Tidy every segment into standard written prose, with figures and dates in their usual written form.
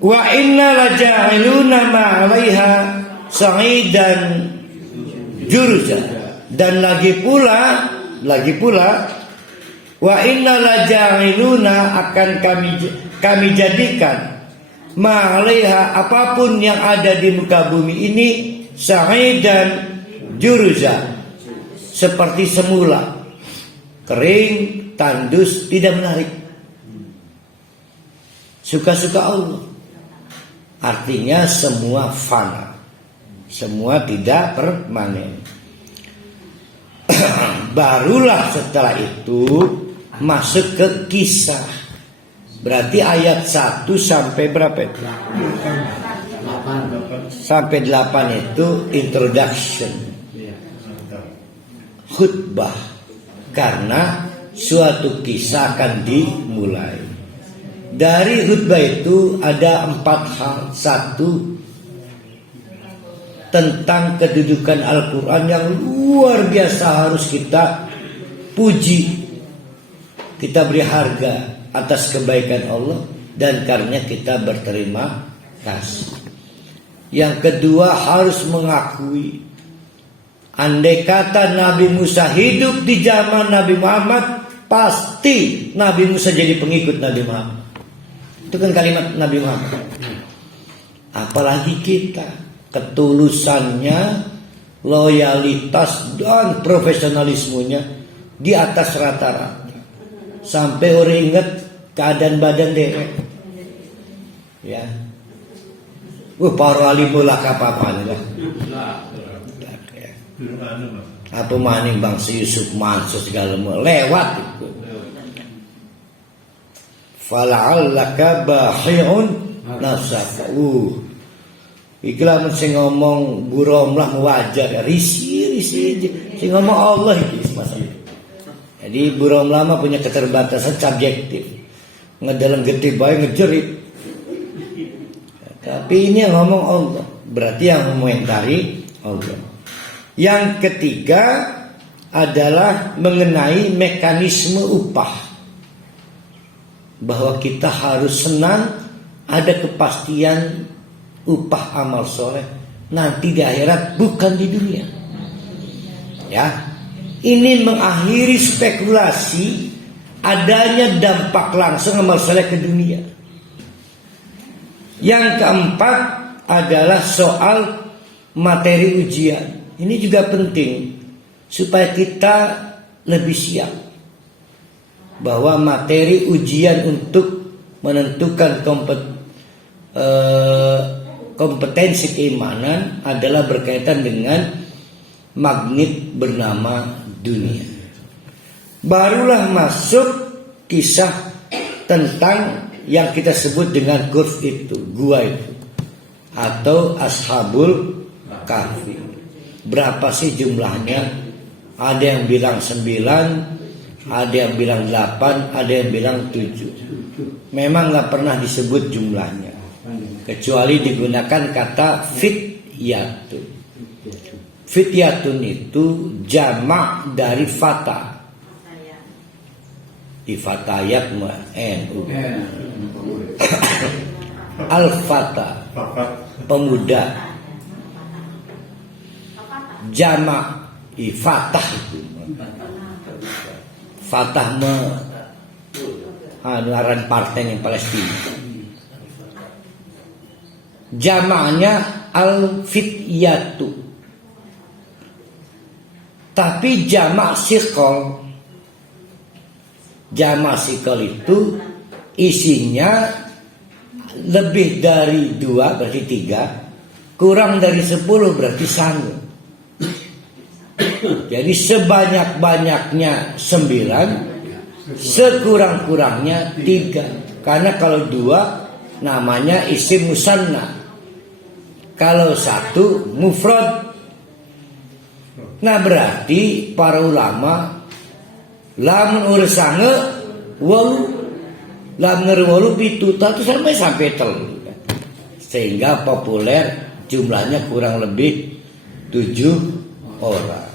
Wa inna laja'iluna ma'alaiha sa'idan jurza. Dan lagi pula wa inna laja'iluna akan kami jadikan ma'alaiha apapun yang ada di muka bumi ini sa'idan jurza, seperti semula, kering, tandus, tidak menarik. Suka-suka Allah. Artinya semua fana, semua tidak permanen. Barulah setelah itu masuk ke kisah. Berarti ayat 1 sampai berapa itu? 8. Sampai 8 itu introduction, khutbah. Karena suatu kisah akan dimulai. Dari khutbah itu ada 4 hal. 1, tentang kedudukan Al-Quran yang luar biasa, harus kita puji, kita beri harga atas kebaikan Allah, dan karenanya kita berterima kasih. Yang kedua, harus mengakui, andai kata Nabi Musa hidup di zaman Nabi Muhammad, pasti Nabi Musa jadi pengikut Nabi Muhammad. Itu kan kalimat Nabi Muhammad. Apalagi kita, ketulusannya, loyalitas dan profesionalismenya di atas rata-rata. Sampai orang ingat keadaan badan dewek. Ya. Para alim bola apa-apa lah. Apa maning bangsa Yusuf Mansur segala lewat itu. Fala'allaka bahi'un nafsaka. Ikhlas sing ngomong buromlah wajar, risi sing ngomong Allah itu masalah. Jadi buromlah mah punya keterbatasan subjektif. Ngedalang gede bae ngejerit. Tapi ini yang ngomong Allah, berarti yang mengomentari Allah. Yang ketiga adalah mengenai mekanisme upah. Bahwa kita harus senang ada kepastian upah amal soleh nanti di akhirat, bukan di dunia. Ya, ini mengakhiri spekulasi adanya dampak langsung amal soleh ke dunia. Yang keempat adalah soal materi ujian. Ini juga penting supaya kita lebih siap. Bahwa materi ujian untuk menentukan kompetensi keimanan adalah berkaitan dengan magnet bernama dunia. Barulah masuk kisah tentang yang kita sebut dengan kurv itu, gua itu, atau ashabul kahfi. Berapa sih jumlahnya? Ada yang bilang 9, ada yang bilang 8, ada yang bilang 7. Memang gak pernah disebut jumlahnya, kecuali digunakan kata fityatun. Fityatun itu jamak dari fata. Di fatayat NU. Al-fata, pemuda. Jamak fatah itu. Fatah ngaran partai yang Palestina. Jamaknya al-fityatu. Tapi jamak sikol. Jamak sikol itu isinya lebih dari 2 berarti 3, kurang dari 10 berarti 1. Jadi sebanyak-banyaknya 9, sekurang-kurangnya 3. Karena kalau 2 namanya isim musanna, kalau 1 mufrad. Nah berarti para ulama lamun ursange walu, lamun walu pitu tatu sampai telu, sehingga populer jumlahnya kurang lebih 7 orang.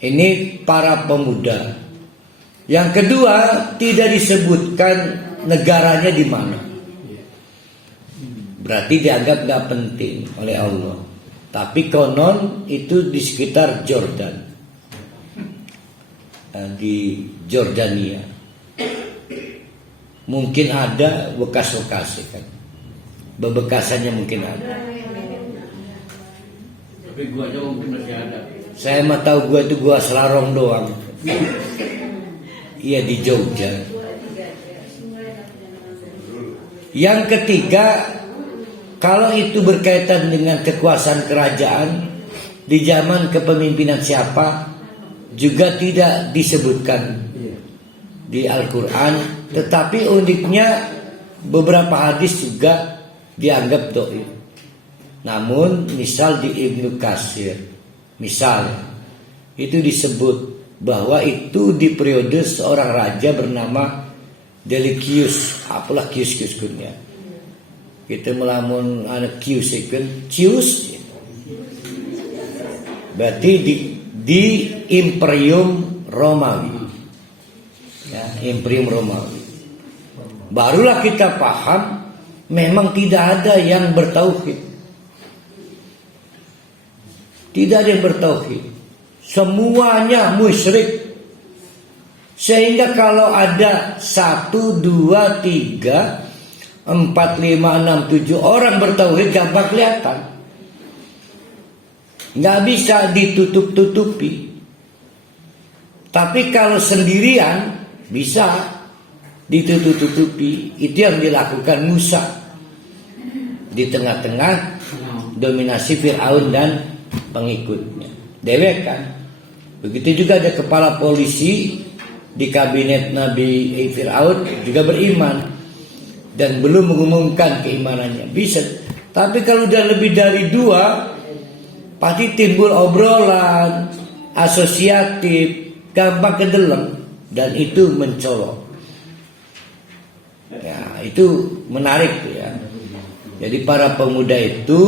Ini para pemuda. Yang kedua, tidak disebutkan negaranya di mana. berarti dianggap nggak penting oleh Allah. Tapi konon itu di sekitar Jordan, di Jordania. Mungkin ada bekas-bekasnya kan, bebekasannya mungkin ada. Tapi guanya mungkin masih ada. Saya mah tahu gua itu gua Selarong doang. Iya di Jogja. Yang ketiga, kalau itu berkaitan dengan kekuasaan kerajaan di zaman kepemimpinan siapa juga tidak disebutkan di Al-Quran. Tetapi uniknya beberapa hadis juga dianggap dhaif. Namun misal di Ibnu Katsir, misal itu disebut bahwa itu di periode seorang raja bernama Delikius, apalah Kius kunya. Kita melamun anak Kius itu Cius. Berarti di Imperium Romawi. Ya, Imperium Romawi. Barulah kita paham memang tidak ada yang bertauhid. Tidak ada yang bertauhid. Semuanya musyrik. Sehingga kalau ada 1, 2, 3, 4, 5, 6, 7 orang bertauhid gampang kelihatan. Nggak bisa ditutup-tutupi. Tapi kalau sendirian bisa ditutup-tutupi. Itu yang dilakukan Musa di tengah-tengah dominasi Fir'aun dan pengikutnya. Dewek kan. Begitu juga ada kepala polisi di kabinet Nabi Fir'aun juga beriman dan belum mengumumkan keimanannya. Bisa. Tapi kalau udah lebih dari 2, pasti timbul obrolan asosiatif, gampang kedelem, dan itu mencolok. Ya, itu menarik ya. Jadi para pemuda itu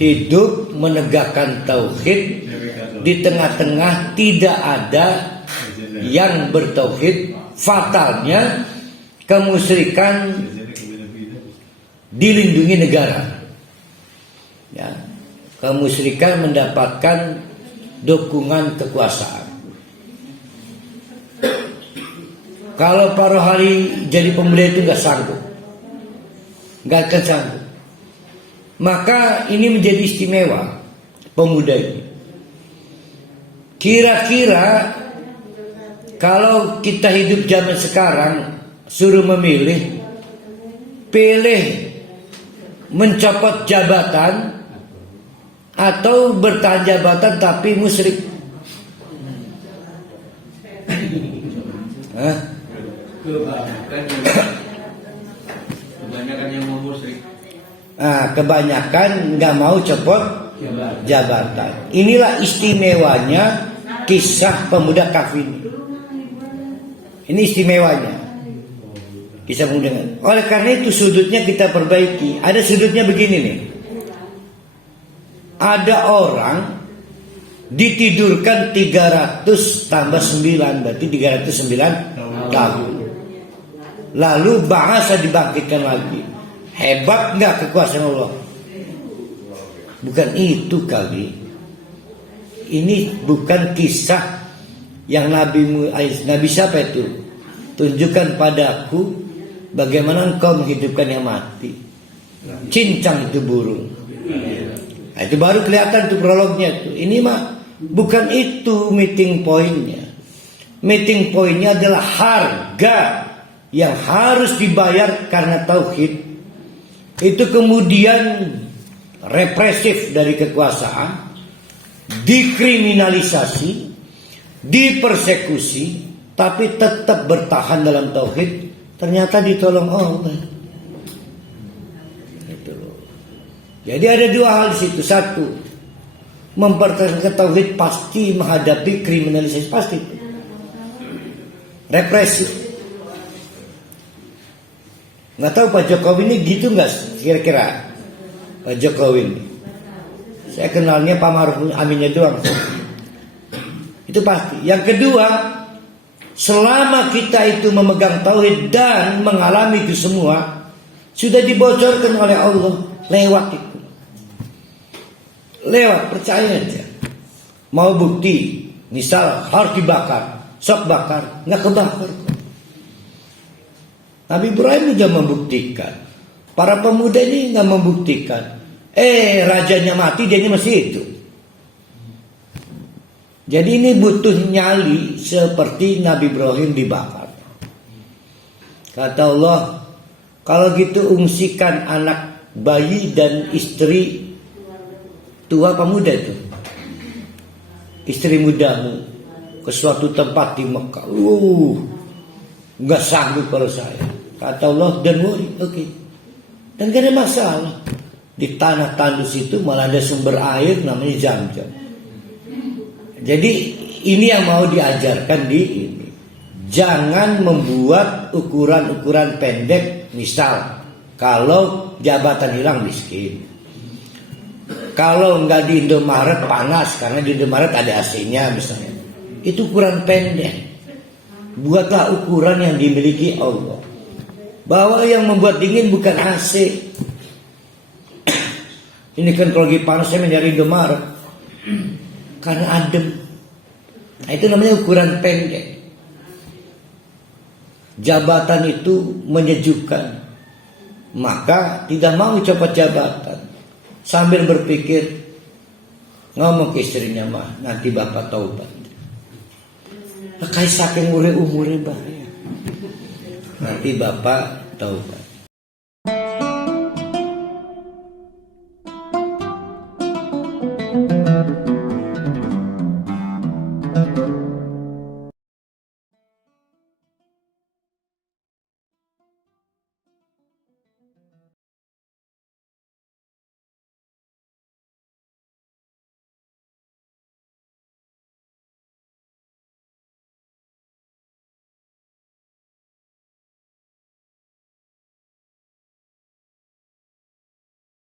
hidup menegakkan tauhid, di tengah-tengah tidak ada yang bertauhid. Fatalnya kemusyrikan dilindungi negara. Ya, kemusyrikan mendapatkan dukungan kekuasaan. Kalau para hari jadi pemuda itu nggak sanggup, nggak akan sanggup. Maka ini menjadi istimewa pemuda ini. Kira-kira kalau kita hidup zaman sekarang, suruh memilih, pilih mencopot jabatan atau bertahan jabatan tapi musyrik. Kebanyakan yang mau musyrik. Kebanyakan nggak mau copot jabatan. Inilah istimewanya kisah pemuda kafir. Ini istimewanya kisah pemuda. Oleh karena itu sudutnya kita perbaiki. Ada sudutnya begini nih. Ada orang ditidurkan 300 tambah 9 berarti 309 tahun. Lalu bahasa dibangkitkan lagi. Hebat nggak kekuasaan Allah? Bukan itu kali. Ini bukan kisah yang Nabi siapa itu? Tunjukkan padaku bagaimana engkau menghidupkan yang mati. Cincang itu burung. Nah, itu baru kelihatan tuh prolognya tuh. Ini mah bukan itu meeting pointnya. Meeting pointnya adalah harga yang harus dibayar karena tauhid. Itu kemudian represif dari kekuasaan, dikriminalisasi, dipersekusi, tapi tetap bertahan dalam tauhid. Ternyata ditolong Allah. Itu loh. Jadi ada 2 hal di situ. 1, mempertahankan tauhid pasti menghadapi kriminalisasi, pasti represif. Nggak tahu Pak Jokowi ini gitu nggak kira-kira? Pak Jokowi ini, saya kenalnya Pak Maruf Aminnya doang. Itu pasti. Yang kedua, selama kita itu memegang tauhid dan mengalami itu semua, sudah dibocorkan oleh Allah. lewat itu. Lewat, percaya aja. Mau bukti, misal harus dibakar, sok bakar, nggak kebakar. Nabi Ibrahim sudah membuktikan. Para pemuda ini nggak membuktikan. Rajanya mati, dia masih itu. Jadi ini butuh nyali seperti Nabi Ibrahim dibakar. Kata Allah, kalau gitu ungsikan anak bayi dan istri tua apa muda itu? Istri mudamu ke suatu tempat di Mekah. Nggak sanggup kalau saya. Kata Allah, don't worry, oke. Dan gak ada masalah. Di tanah tandus itu malah ada sumber air namanya Zam-Zam. Jadi ini yang mau diajarkan di ini. Jangan membuat ukuran-ukuran pendek. Misal, kalau jabatan hilang miskin. Kalau nggak di Indomaret panas karena di Indomaret ada AC-nya misalnya. Itu ukuran pendek. Buatlah ukuran yang dimiliki Allah. Bahwa yang membuat dingin bukan AC. Ini kan kalau lagi panas saya mencari Indomaret. Karena adem. Nah, itu namanya ukuran pendek. Jabatan itu menyejukkan. Maka tidak mau copot jabatan. Sambil berpikir, ngomong ke istrinya, mah nanti bapak taubat. Kayak saking umurnya bahaya. Nanti bapak taubat.